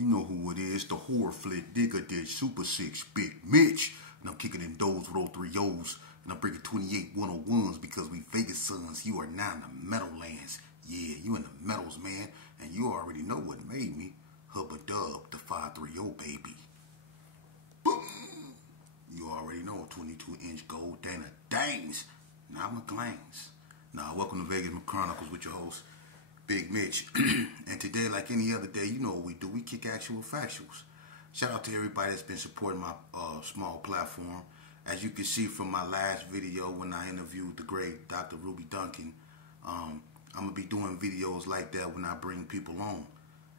You know who it is, the horror flick digger, did Super 6, Big Mitch. And I'm kicking in doors with all 3 O's. And I'm bringing 28 101s because we Vegas sons. You are now in the Meadowlands. Yeah, you in the Meadows, man. And you already know what made me. Hubba Dub, the 530, baby. Boom! You already know, 22-inch gold Dana Dames. Not McLean's. Now, welcome to Vegas Chronicles with your host, Big Mitch. And today, like any other day, you know what we do. We kick actual factuals. Shout out to everybody that's been supporting my small platform. As you can see from my last video when I interviewed the great Dr. Ruby Duncan, I'm going to be doing videos like that when I bring people on.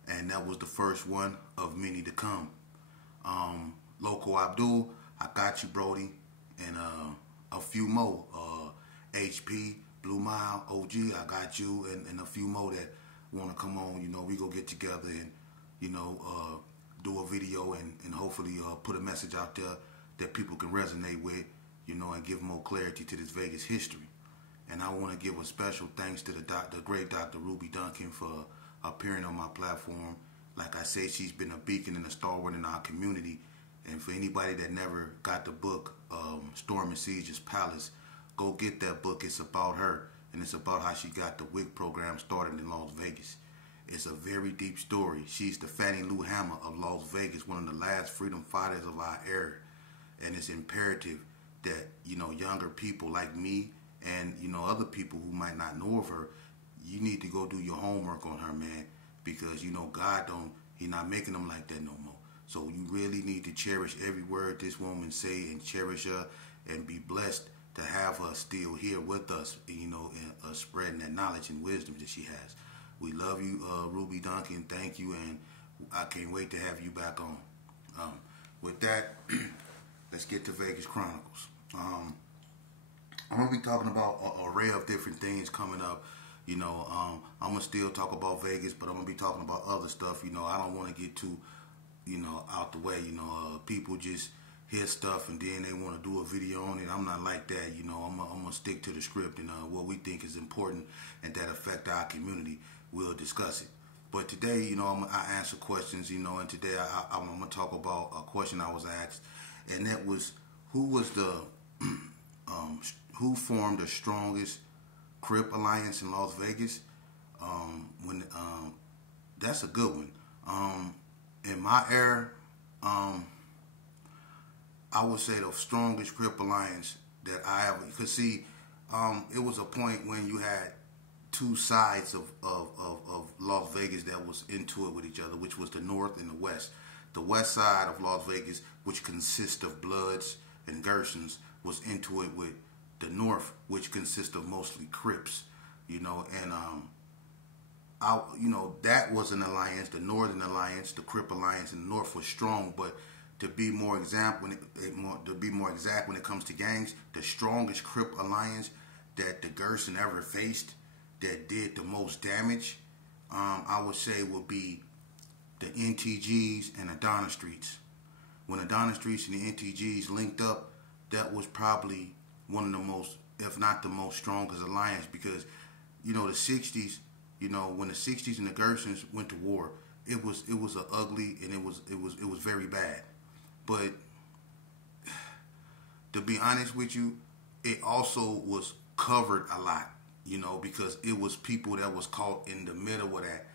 And that was the first one of many to come. Loco Abdul, I got you, Brody. And a few more. HP, Blue Mile, OG, I got you. And a few more that want to come on. You know, we go get together and, you know, do a video and hopefully put a message out there that people can resonate with, you know, and give more clarity to this Vegas history. And I want to give a special thanks to the great Dr. Ruby Duncan for appearing on my platform. Like I said, she's been a beacon and a stalwart in our community. And for anybody that never got the book, Storm and Siege's Palace, go get that book. It's about her, and it's about how she got the WIC program started in Las Vegas. It's a very deep story. She's the Fannie Lou Hamer of Las Vegas, one of the last freedom fighters of our era. And it's imperative that, you know, younger people like me and, you know, other people who might not know of her, you need to go do your homework on her, man, because, you know, God He's not making them like that no more. So you really need to cherish every word this woman say and cherish her and be blessed to have her still here with us, you know, and spreading that knowledge and wisdom that she has. We love you, Ruby Duncan. Thank you, and I can't wait to have you back on. With that, let's get to Vegas Chronicles. I'm going to be talking about an array of different things coming up. You know, I'm going to still talk about Vegas, but I'm going to be talking about other stuff. You know, I don't want to get too, you know, out the way. You know, people just hear stuff and then they want to do a video on it. I'm not like that. You know, I'm going to stick to the script and what we think is important and that affect our community. We'll discuss it. But today, you know, I answer questions, you know, and today I'm going to talk about a question I was asked, and that was, who formed the strongest Crip alliance in Las Vegas? That's a good one. In my era, I would say the strongest Crip alliance that I ever, because see, it was a point when you had two sides of Las Vegas that was into it with each other, which was the North and the West. The West side of Las Vegas, which consists of Bloods and Gersons, was into it with the North, which consists of mostly Crips, you know, and you know, that was an alliance, the Northern Alliance, the Crip Alliance, and the North was strong. But to be more exact, when it comes to gangs, the strongest Crip alliance that the Gerson ever faced, that did the most damage, I would say would be the NTGs and the Donna Streets. When the Donna Streets and the NTGs linked up, that was probably one of the most, if not the most strongest alliance, because, you know, the 60s, you know, when the 60s and the Gersons went to war, it was a ugly, and it was very bad. But to be honest with you, it also was covered a lot, you know, because it was people that was caught in the middle of that,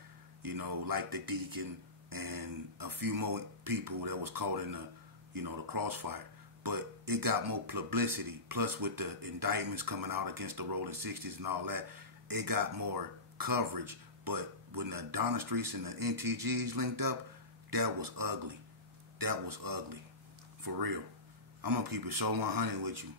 you know, like the Deacon and a few more people that was caught in the, you know, the crossfire. But it got more publicity, plus with the indictments coming out against the Rolling 60s and all that, it got more coverage. But when the Donna Streets and the NTGs linked up, that was ugly. That was ugly. For real. I'm going to keep it so 100 with you.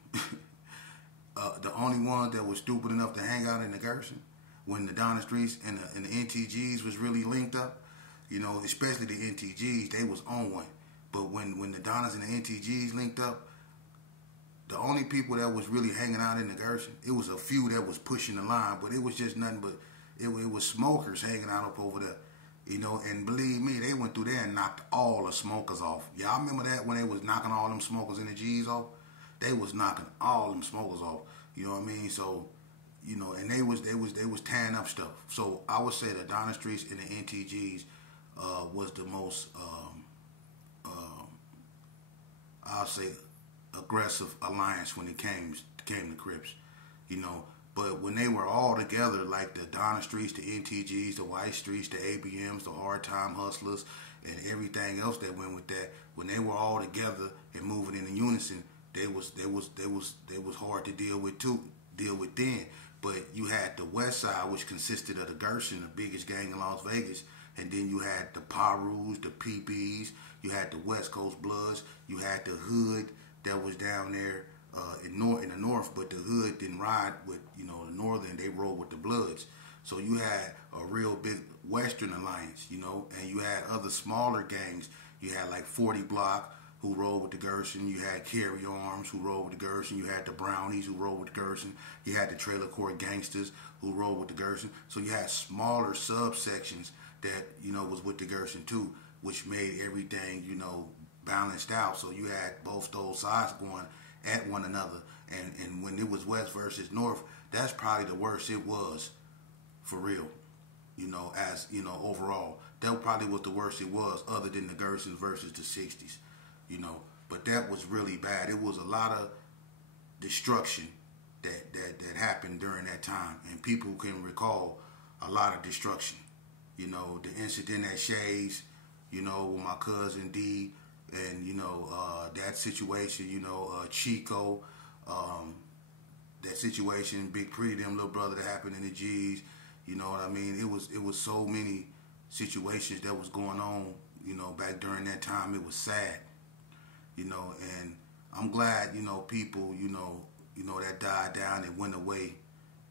The only one that was stupid enough to hang out in the Gerson, when the Donna Streets and the NTGs was really linked up, you know, especially the NTGs, they was on one. But when the Donnas and the NTGs linked up, the only people that was really hanging out in the Gerson, it was a few that was pushing the line, but it was just nothing but, it was smokers hanging out up over there. You know, and believe me, they went through there and knocked all the smokers off. Y'all remember that when they was knocking all them smokers in the G's off? They was knocking all them smokers off. You know what I mean? So, you know, and they was tearing up stuff. So I would say the Donna Streets and the NTGs was the most, I'll say, aggressive alliance when it came to Crips, you know. But when they were all together, like the Donna Streets, the NTGs, the White Streets, the ABMs, the Hard Time Hustlers, and everything else that went with that, when they were all together and moving in unison, they was hard to deal with then. But you had the West Side, which consisted of the Gershon, the biggest gang in Las Vegas, and then you had the Parus, the PBs, you had the West Coast Bloods, you had the Hood that was down there in the north, but the Hood didn't ride with the Northern, they rolled with the Bloods. So you had a real big Western alliance, and you had other smaller gangs. You had like 40 Block, who rolled with the Gershon. You had Carry Arms, who rolled with the Gershon. You had the Brownies, who rolled with the Gershon. You had the Trailer Court Gangsters, who rolled with the Gershon. So you had smaller subsections that, was with the Gershon too, which made everything, balanced out. So you had both those sides going at one another. And when it was West versus North, that's probably the worst it was, for real, overall. That probably was the worst it was, other than the Gershons versus the 60s. But that was really bad. It was a lot of destruction that happened during that time, and people can recall a lot of destruction. The incident at Shays, with my cousin D, and that situation, Chico, that situation, Big Pretty, them little brother that happened in the G's. You know what I mean? It was so many situations that was going on, back during that time. It was sad. And I'm glad, people, that died down and went away,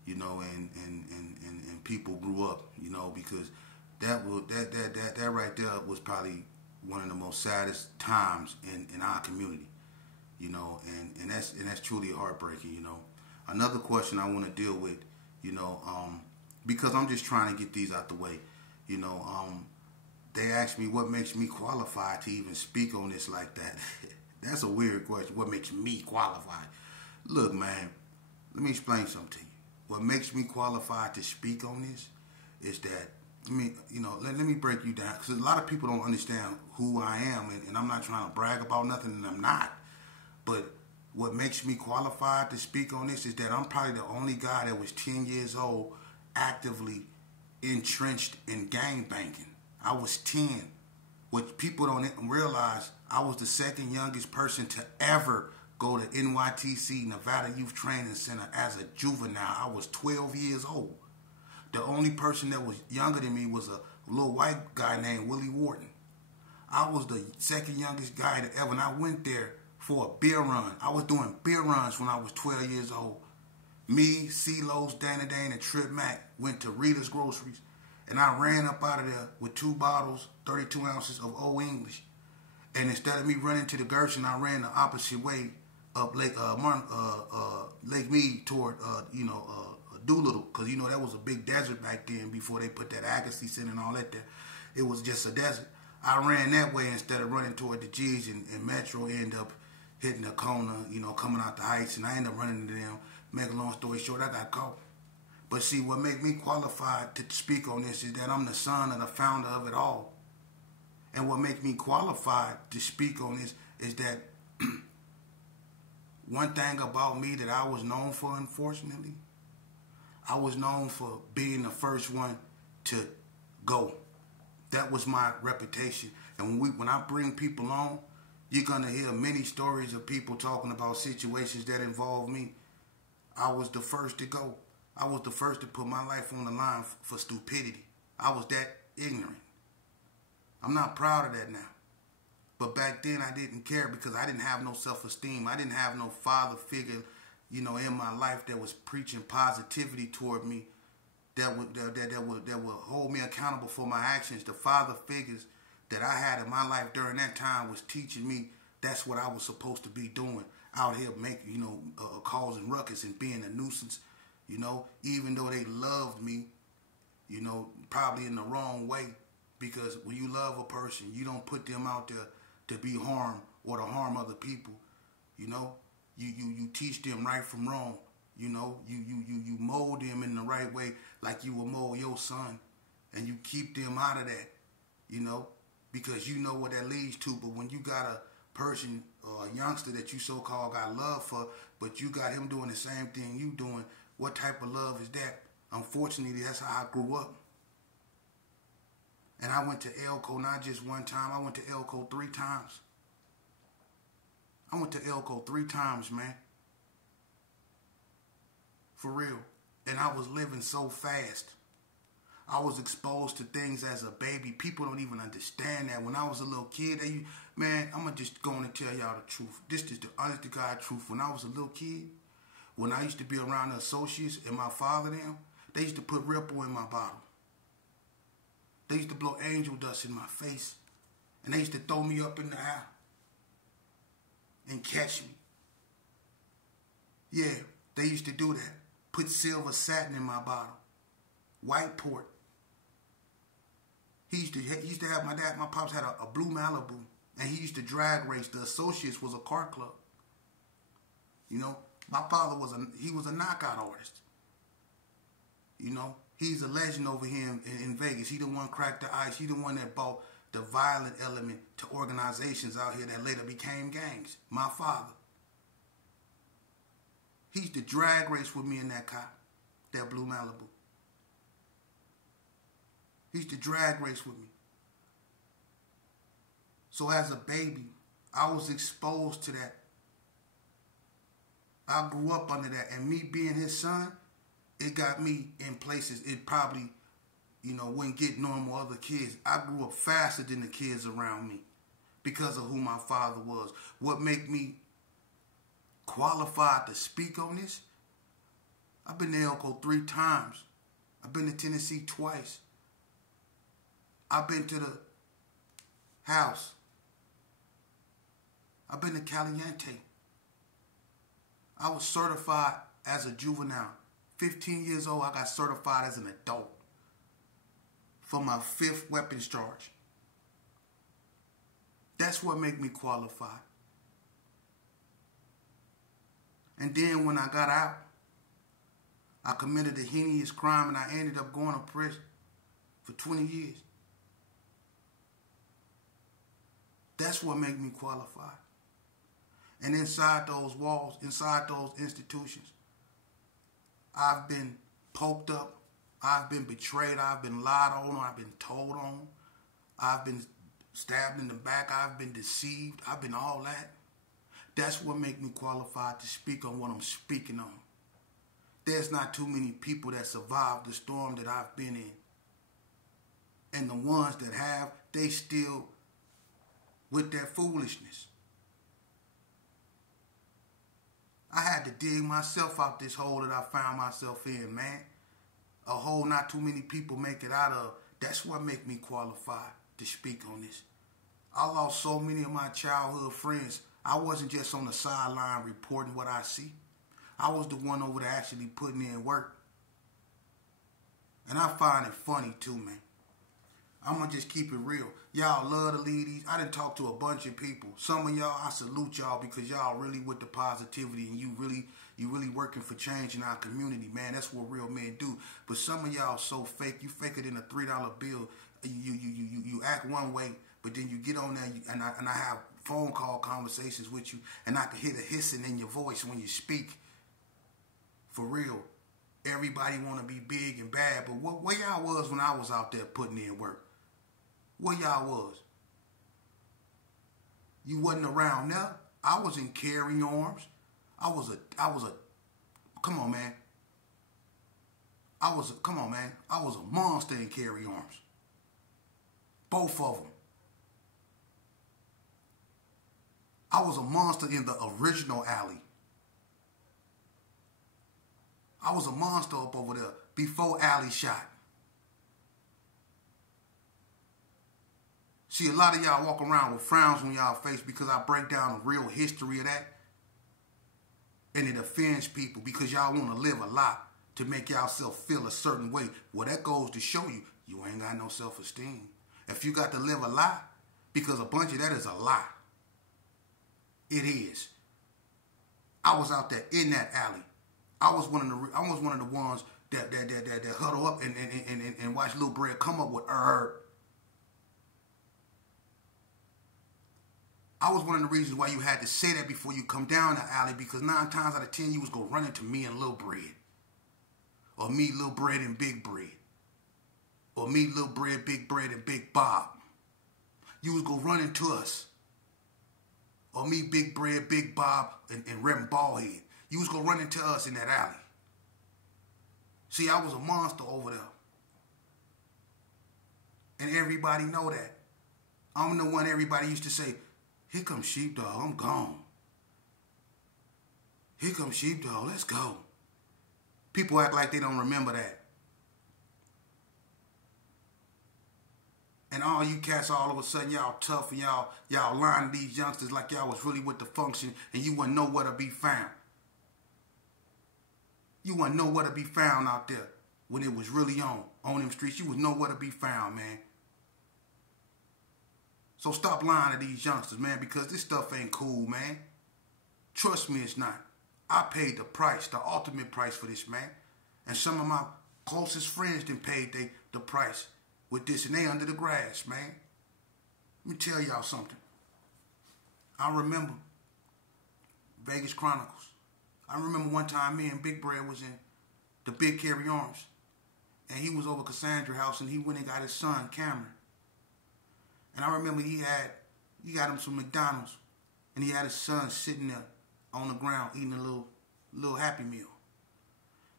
and people grew up, because that right there was probably one of the most saddest times in our community, and that's truly heartbreaking, Another question I want to deal with, because I'm just trying to get these out the way, they asked me what makes me qualified to even speak on this like that. That's a weird question. What makes me qualified? Look, man, let me explain something to you. What makes me qualified to speak on this is that, let me break you down, because a lot of people don't understand who I am, and I'm not trying to brag about nothing, and I'm not. But what makes me qualified to speak on this is that I'm probably the only guy that was 10 years old actively entrenched in gangbanging. I was 10. What people don't realize, I was the second youngest person to ever go to NYTC, Nevada Youth Training Center, as a juvenile. I was 12 years old. The only person that was younger than me was a little white guy named Willie Wharton. I was the second youngest guy that ever, and I went there for a beer run. I was doing beer runs when I was 12 years old. Me, C-Lo's, Dana Dane, and Trip Mac went to Rita's Groceries, and I ran up out of there with 2 bottles, 32 ounces of Old English. And instead of me running to the Gershon, I ran the opposite way up Lake Mead toward Doolittle, because that was a big desert back then before they put that Agassiz Center and all that there. It was just a desert. I ran that way instead of running toward the G's, and Metro ended up hitting the corner, coming out the Heights, and I ended up running into them. Make a long story short, I got caught. But see, what made me qualified to speak on this is that I'm the son of the founder of it all. And what makes me qualified to speak on this is that one thing about me that I was known for, unfortunately, I was known for being the first one to go. That was my reputation. And when I bring people on, you're going to hear many stories of people talking about situations that involve me. I was the first to go. I was the first to put my life on the line for stupidity. I was that ignorant. I'm not proud of that now. But back then I didn't care, because I didn't have no self-esteem. I didn't have no father figure, in my life that was preaching positivity toward me, that would hold me accountable for my actions. The father figures that I had in my life during that time was teaching me that's what I was supposed to be doing, out here making, causing ruckus and being a nuisance, even though they loved me, probably in the wrong way. Because when you love a person, you don't put them out there to be harmed or to harm other people. You teach them right from wrong. You mold them in the right way, like you will mold your son, and you keep them out of that. you know, because you know what that leads to. But when you got a person or a youngster that you so-called got love for, but you got him doing the same thing you doing, what type of love is that? Unfortunately, that's how I grew up. And I went to Elko not just one time. I went to Elko 3 times. I went to Elko 3 times, man. For real. And I was living so fast. I was exposed to things as a baby. People don't even understand that. When I was a little kid, man, I'm going to just go on and tell y'all the truth. This is the honest to God truth. When I was a little kid, when I used to be around the associates and my father and them, they used to put Ripple in my bottle. They used to blow angel dust in my face. And they used to throw me up in the air and catch me. Yeah, they used to do that. Put silver satin in my bottle. White port. He used to have my pops had a blue Malibu. And he used to drag race. The Associates was a car club. You know, my father was a knockout artist. You know, he's a legend over here in Vegas. He the one cracked the ice. He the one that brought the violent element to organizations out here that later became gangs. My father. He used to drag race with me in that car, that blue Malibu. He used to drag race with me. So as a baby, I was exposed to that. I grew up under that. And me being his son, it got me in places it probably, you know, wouldn't get normal other kids. I grew up faster than the kids around me because of who my father was. What made me qualified to speak on this? I've been to Elko 3 times. I've been to Tennessee twice. I've been to the house. I've been to Caliente. I was certified as a juvenile. 15 years old, I got certified as an adult for my 5th weapons charge. That's what made me qualified. And then when I got out, I committed a heinous crime and I ended up going to prison for 20 years. That's what made me qualified. And inside those walls, inside those institutions, I've been poked up, I've been betrayed, I've been lied on, I've been told on, I've been stabbed in the back, I've been deceived, I've been all that. That's what makes me qualified to speak on what I'm speaking on. There's not too many people that survived the storm that I've been in. And the ones that have, they still with their foolishness. I had to dig myself out this hole that I found myself in, man. A hole not too many people make it out of. That's what make me qualified to speak on this. I lost so many of my childhood friends. I wasn't just on the sideline reporting what I see. I was the one over there actually putting in work. And I find it funny too, man. I'm going to just keep it real. Y'all love to lead these. I done talked to a bunch of people. Some of y'all, I salute y'all because y'all really with the positivity and you really working for change in our community, man. That's what real men do. But some of y'all so fake. You fake it in a $3 bill. You act one way, but then you get on there and I have phone call conversations with you and I can hear the hissing in your voice when you speak. For real. Everybody want to be big and bad, but where y'all was when I was out there putting in work? Where y'all was? You wasn't around there. I was in carrying arms. I was a come on, man. I was a monster in carry arms. Both of them. I was a monster in the original alley. I was a monster up over there before Alley shot. See, a lot of y'all walk around with frowns on y'all face because I break down the real history of that. And it offends people because y'all want to live a lie to make yourself feel a certain way. Well, that goes to show you, you ain't got no self-esteem. If you got to live a lie, because a bunch of that is a lie. It is. I was out there in that alley. I was one of the ones that huddle up and watch Lil Bread come up with I was one of the reasons why you had to say that before you come down the alley, because 9 times out of 10 you was going to run into me and Lil Bread. Or me, Lil Bread, and Big Bread. Or me, Lil Bread, and Big Bob. You was going to run into us. Or me, Big Bread, Big Bob, and Rem Ballhead. You was going to run into us in that alley. See, I was a monster over there. And everybody know that. I'm the one everybody used to say, here comes Sheepdog, I'm gone. Here comes Sheepdog, let's go. People act like they don't remember that. And all you cats all of a sudden, y'all tough and y'all lying to these youngsters like y'all was really with the function and you wouldn't know where to be found. You wouldn't know where to be found out there when it was really on them streets. You would know where to be found, man. So stop lying to these youngsters, man, because this stuff ain't cool, man. Trust me, it's not. I paid the price, the ultimate price for this, man. And some of my closest friends done paid the price with this, and they under the grass, man. Let me tell y'all something. I remember Vegas Chronicles. I remember one time me and Big Bread was in the Big Carry Arms, and he was over Cassandra's house, and he went and got his son, Cameron. And I remember he got him some McDonald's, and he had his son sitting there on the ground eating a little Happy Meal.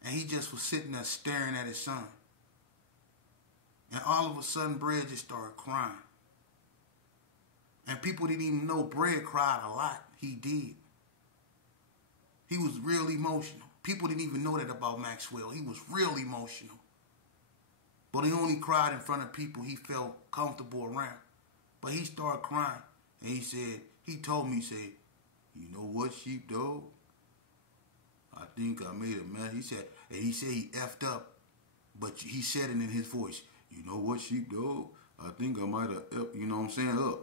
And he just was sitting there staring at his son. And all of a sudden, Bread just started crying. And people didn't even know Bread cried a lot. He did. He was real emotional. People didn't even know that about Maxwell. He was real emotional. But he only cried in front of people he felt comfortable around. But he started crying. And he told me, he said, you know what, Sheepdog? I think I made a mess. He said he effed up. But he said it in his voice. You know what, Sheepdog? I think I might have effed, you know what I'm saying, up.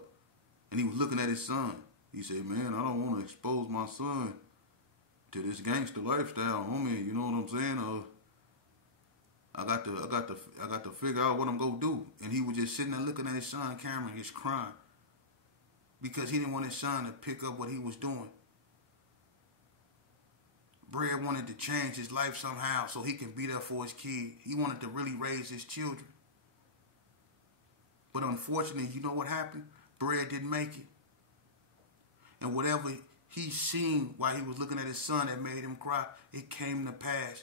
And he was looking at his son. He said, man, I don't want to expose my son to this gangster lifestyle, homie. You know what I'm saying? I got to figure out what I'm gonna do. And he was just sitting there looking at his son, Cameron, just crying, because he didn't want his son to pick up what he was doing. Bread wanted to change his life somehow so he can be there for his kid. He wanted to really raise his children. But unfortunately, you know what happened? Bread didn't make it. And whatever he seen while he was looking at his son that made him cry, it came to pass.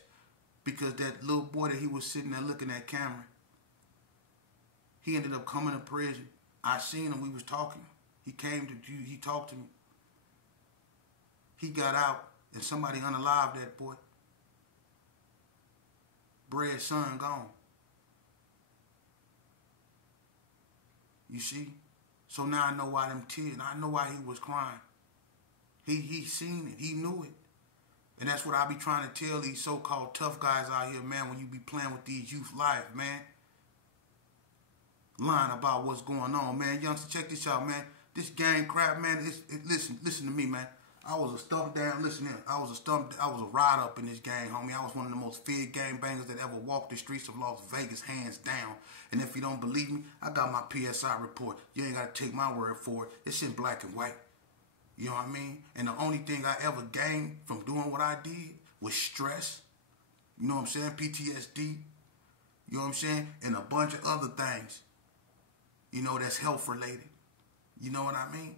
Because that little boy that he was sitting there looking at, Cameron, he ended up coming to prison. I seen him. We was talking. He talked to me. He got out, and somebody unalived that boy. Bread's son gone. You see? So now I know why them tears, I know why he was crying. He seen it. He knew it. And that's what I be trying to tell these so-called tough guys out here, man, when you be playing with these youth life, man. Lying about what's going on, man. Youngster, check this out, man. This gang crap, man, listen to me, man. I was a stump down, listen here. I was a ride up in this gang, homie. I was one of the most feared gang bangers that ever walked the streets of Las Vegas, hands down. And if you don't believe me, I got my PSI report. You ain't got to take my word for it. It's in black and white. You know what I mean? And the only thing I ever gained from doing what I did was stress. You know what I'm saying? PTSD. You know what I'm saying? And a bunch of other things, you know, that's health related. You know what I mean?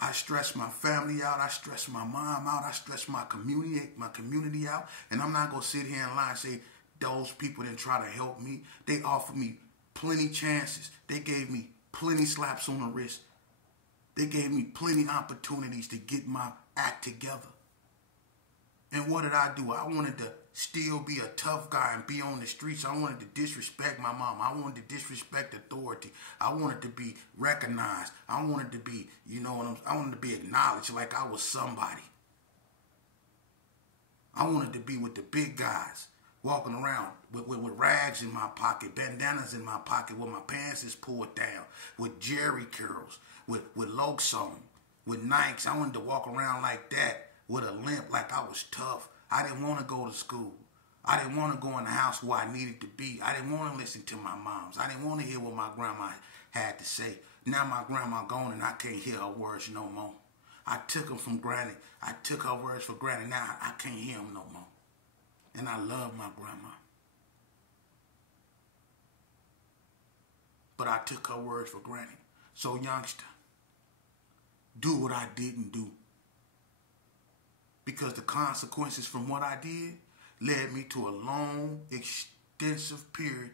I stress my family out. I stress my mom out. I stress my community out. And I'm not going to sit here and lie and say those people didn't try to help me. They offered me plenty chances. They gave me plenty slaps on the wrist. They gave me plenty opportunities to get my act together. And what did I do? I wanted to still be a tough guy and be on the streets. I wanted to disrespect my mom. I wanted to disrespect authority. I wanted to be recognized. I wanted to be, you know, I wanted to be acknowledged like I was somebody. I wanted to be with the big guys, walking around with rags in my pocket, bandanas in my pocket, with my pants is pulled down, with Jerry curls, with Lokes on, with Nikes. I wanted to walk around like that with a limp, like I was tough. I didn't want to go to school. I didn't want to go in the house where I needed to be. I didn't want to listen to my moms. I didn't want to hear what my grandma had to say. Now my grandma gone and I can't hear her words no more. I took them from granted. I took her words for granted. Now I can't hear them no more. And I love my grandma. But I took her words for granted. So youngster, do what I didn't do. Because the consequences from what I did led me to a long, extensive period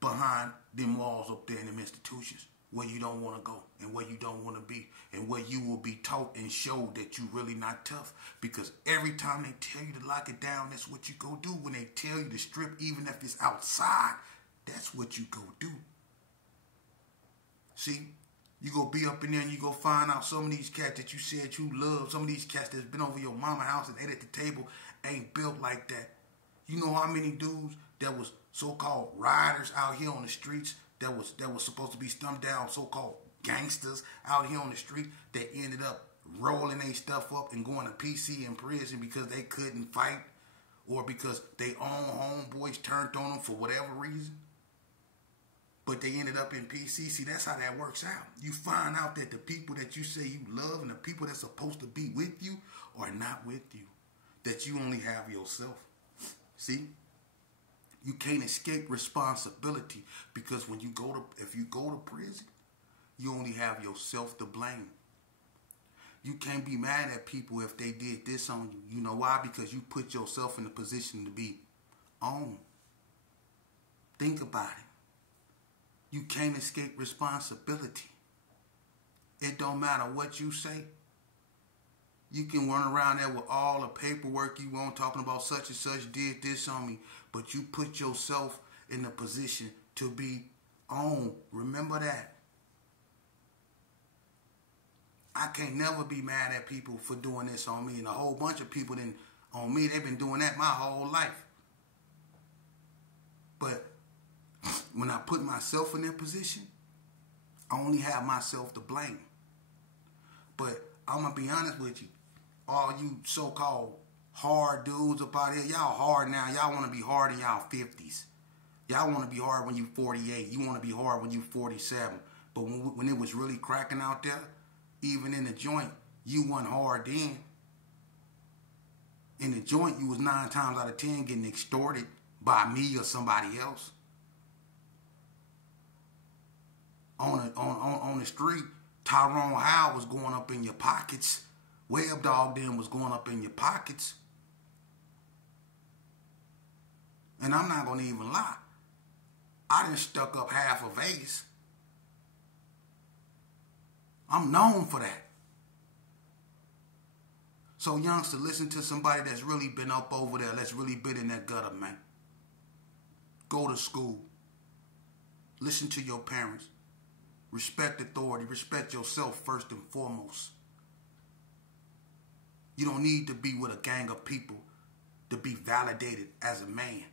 behind them walls up there in them institutions where you don't want to go and where you don't want to be and where you will be taught and showed that you really not tough. Because every time they tell you to lock it down, that's what you go do. When they tell you to strip, even if it's outside, that's what you go do. See? You go be up in there and you go find out some of these cats that you said you love, some of these cats that's been over your mama house and ate at the table ain't built like that. You know how many dudes that was so-called riders out here on the streets that was supposed to be stumped down, so-called gangsters out here on the street that ended up rolling their stuff up and going to PC in prison because they couldn't fight or because they own homeboys turned on them for whatever reason? But they ended up in PC. See, that's how that works out. You find out that the people that you say you love and the people that's supposed to be with you are not with you. That you only have yourself. See? You can't escape responsibility because when you if you go to prison, you only have yourself to blame. You can't be mad at people if they did this on you. You know why? Because you put yourself in a position to be owned. Think about it. You can't escape responsibility. It don't matter what you say. You can run around there with all the paperwork you want, talking about such and such did this on me, but you put yourself in a position to be owned. Remember that. I can't never be mad at people for doing this on me, and a whole bunch of people on me, they've been doing that my whole life. But when I put myself in that position, I only have myself to blame. But I'm going to be honest with you. All you so-called hard dudes up out here, y'all hard now. Y'all want to be hard in y'all 50s. Y'all want to be hard when you 48. You want to be hard when you 47. But when it was really cracking out there, even in the joint, you wasn't hard then. In the joint, you was 9 times out of 10 getting extorted by me or somebody else. On the street, Tyrone Howe was going up in your pockets. Web Dog then was going up in your pockets. And I'm not going to even lie. I done stuck up half a vase. I'm known for that. So youngster, listen to somebody that's really been up over there, that's really been in that gutter, man. Go to school. Listen to your parents. Respect authority. Respect yourself first and foremost. You don't need to be with a gang of people to be validated as a man.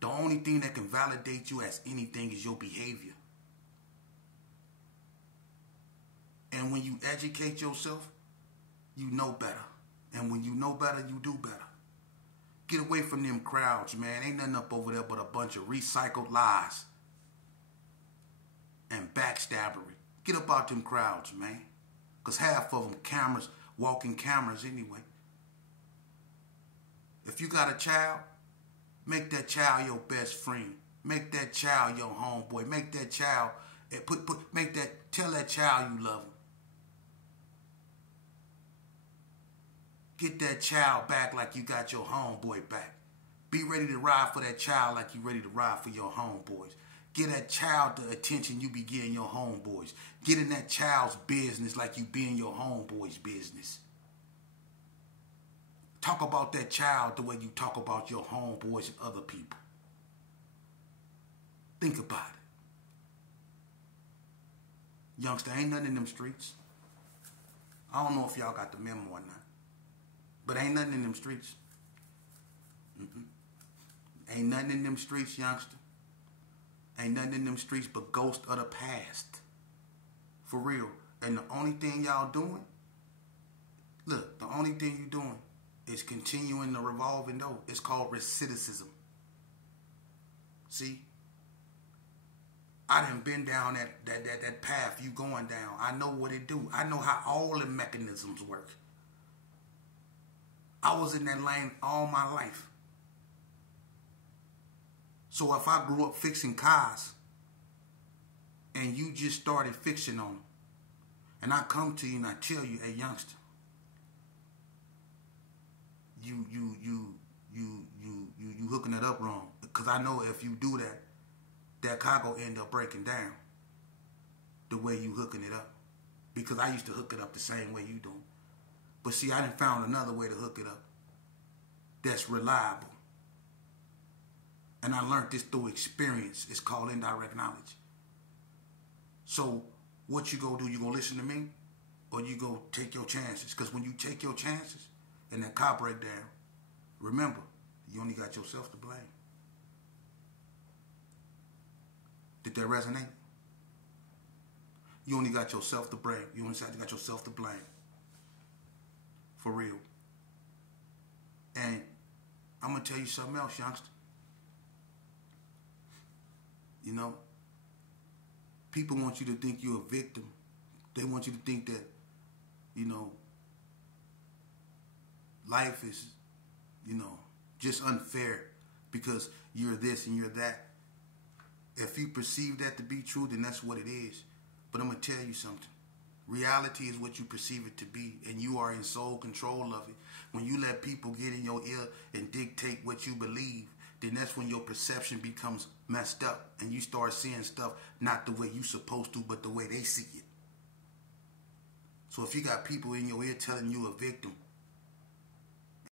The only thing that can validate you as anything is your behavior. And when you educate yourself, you know better. And when you know better, you do better. Get away from them crowds, man. Ain't nothing up over there but a bunch of recycled lies and backstabbery. Get up out them crowds, man. Because half of them cameras, walking cameras anyway. If you got a child, make that child your best friend. Make that child your homeboy. Make that child, tell that child you love him. Get that child back like you got your homeboy back. Be ready to ride for that child like you ready to ride for your homeboys. Get that child the attention you be getting your homeboys. Get in that child's business like you be in your homeboy's business. Talk about that child the way you talk about your homeboys and other people. Think about it. Youngster, ain't nothing in them streets. I don't know if y'all got the memo or not. But ain't nothing in them streets. Ain't nothing in them streets, youngster. Ain't nothing in them streets but ghosts of the past. For real. And the only thing y'all doing, look, the only thing you doing is continuing the revolving door. It's called recidivism. See? I done been down that path you going down. I know what it do. I know how all the mechanisms work. I was in that lane all my life. So if I grew up fixing cars and you just started fixing on them, and I come to you and I tell you, hey youngster, you hooking it up wrong. Because I know if you do that, that car gonna end up breaking down the way you hooking it up. Because I used to hook it up the same way you do. But see, I done found another way to hook it up that's reliable. And I learned this through experience. It's called indirect knowledge. So what you gonna do? You gonna listen to me? Or you gonna take your chances? Because when you take your chances and that car break down, remember, you only got yourself to blame. Did that resonate? You only got yourself to blame. You only got yourself to blame. For real. And I'm going to tell you something else, youngster. You know, people want you to think you're a victim. They want you to think that, you know, life is, you know, just unfair because you're this and you're that. If you perceive that to be true, then that's what it is. But I'm going to tell you something. Reality is what you perceive it to be, and you are in sole control of it. When you let people get in your ear and dictate what you believe, then that's when your perception becomes messed up, and you start seeing stuff not the way you're supposed to, but the way they see it. So if you got people in your ear telling you a victim,